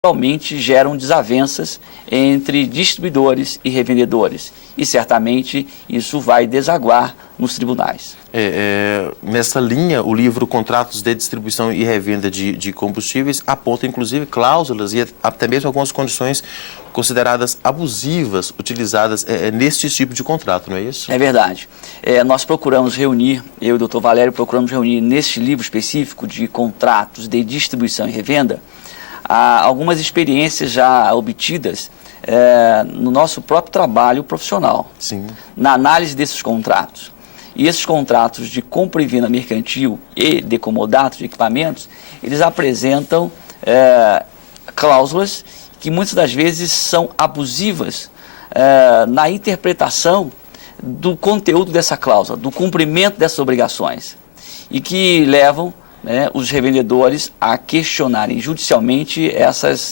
naturalmente geram desavenças entre distribuidores e revendedores. E certamente isso vai desaguar nos tribunais. Nessa linha, o livro Contratos de Distribuição e Revenda de Combustíveis aponta inclusive cláusulas e até mesmo algumas condições consideradas abusivas utilizadas neste tipo de contrato, não é isso? É verdade. Nós procuramos reunir, eu e o Dr. Valério procuramos reunir neste livro específico de contratos de distribuição e revenda, algumas experiências já obtidas no nosso próprio trabalho profissional. Sim. Na análise desses contratos. E esses contratos de compra e venda mercantil e de comodato de equipamentos, eles apresentam cláusulas que muitas das vezes são abusivas na interpretação do conteúdo dessa cláusula, do cumprimento dessas obrigações, e que levam os revendedores a questionarem judicialmente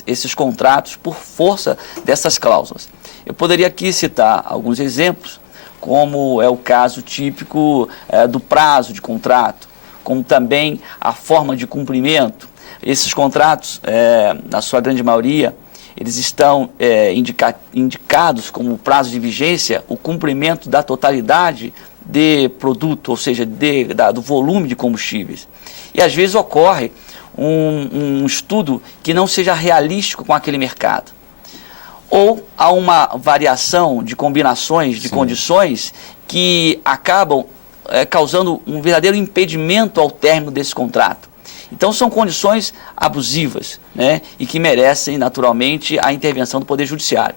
esses contratos por força dessas cláusulas. Eu poderia aqui citar alguns exemplos, como é o caso típico do prazo de contrato, como também a forma de cumprimento. Esses contratos, na sua grande maioria, eles estão indicados como prazo de vigência o cumprimento da totalidade de produto, ou seja, do volume de combustíveis. E às vezes ocorre um estudo que não seja realístico com aquele mercado. Ou há uma variação de combinações de condições que acabam causando um verdadeiro impedimento ao término desse contrato. Então são condições abusivas, e que merecem naturalmente a intervenção do Poder Judiciário.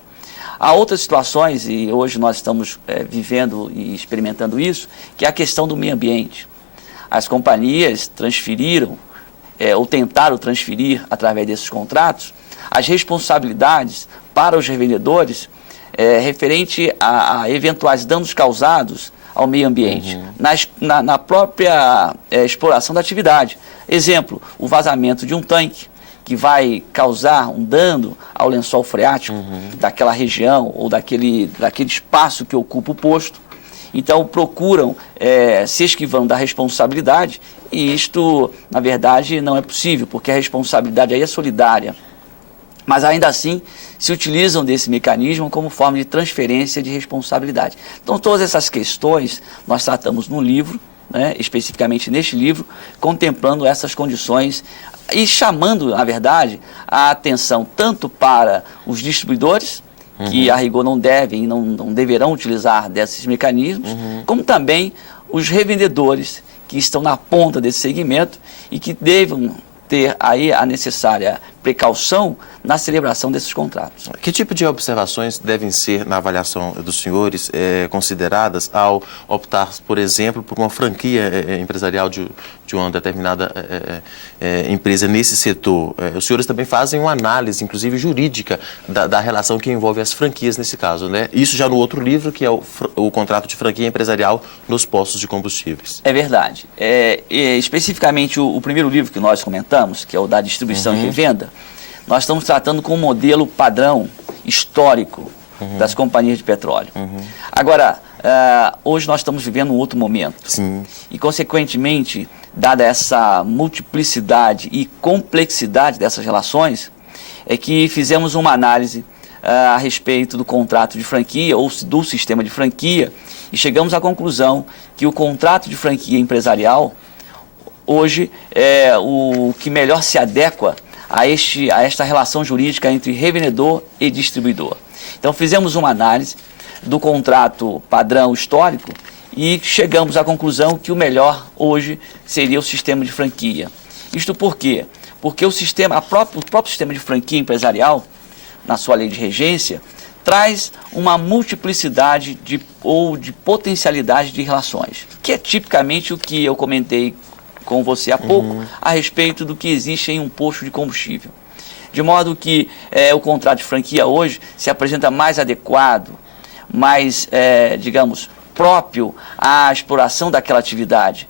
Há outras situações, e hoje nós estamos vivendo e experimentando isso, que é a questão do meio ambiente. As companhias transferiram, ou tentaram transferir, através desses contratos, as responsabilidades para os revendedores referente a eventuais danos causados ao meio ambiente, na própria exploração da atividade. Exemplo, o vazamento de um tanque, que vai causar um dano ao lençol freático daquela região ou daquele espaço que ocupa o posto. Então procuram se esquivando da responsabilidade, e isto, na verdade, não é possível, porque a responsabilidade aí é solidária. Mas ainda assim se utilizam desse mecanismo como forma de transferência de responsabilidade. Então todas essas questões nós tratamos no livro, especificamente neste livro, contemplando essas condições e chamando, na verdade, a atenção tanto para os distribuidores, que a rigor não devem e não deverão utilizar desses mecanismos, como também os revendedores que estão na ponta desse segmento e que devem ter aí a necessária precaução na celebração desses contratos. Que tipo de observações devem ser, na avaliação dos senhores, consideradas ao optar, por exemplo, por uma franquia empresarial de uma determinada empresa nesse setor? Os senhores também fazem uma análise, inclusive jurídica, da relação que envolve as franquias nesse caso, né? Isso já no outro livro, que é o contrato de franquia empresarial nos postos de combustíveis. É verdade. Especificamente o primeiro livro que nós comentamos, que é o da distribuição e revenda, nós estamos tratando com um modelo padrão histórico das companhias de petróleo. Agora, hoje nós estamos vivendo um outro momento. Sim. E, consequentemente, dada essa multiplicidade e complexidade dessas relações, é que fizemos uma análise a respeito do contrato de franquia ou do sistema de franquia e chegamos à conclusão que o contrato de franquia empresarial hoje é o que melhor se adequa a esta relação jurídica entre revendedor e distribuidor. Então fizemos uma análise do contrato padrão histórico e chegamos à conclusão que o melhor hoje seria o sistema de franquia. Isto por quê? Porque o próprio sistema de franquia empresarial, na sua lei de regência, traz uma multiplicidade de potencialidade de relações, que é tipicamente o que eu comentei com você há pouco, a respeito do que existe em um posto de combustível. De modo que o contrato de franquia hoje se apresenta mais adequado, mais, digamos, próprio à exploração daquela atividade,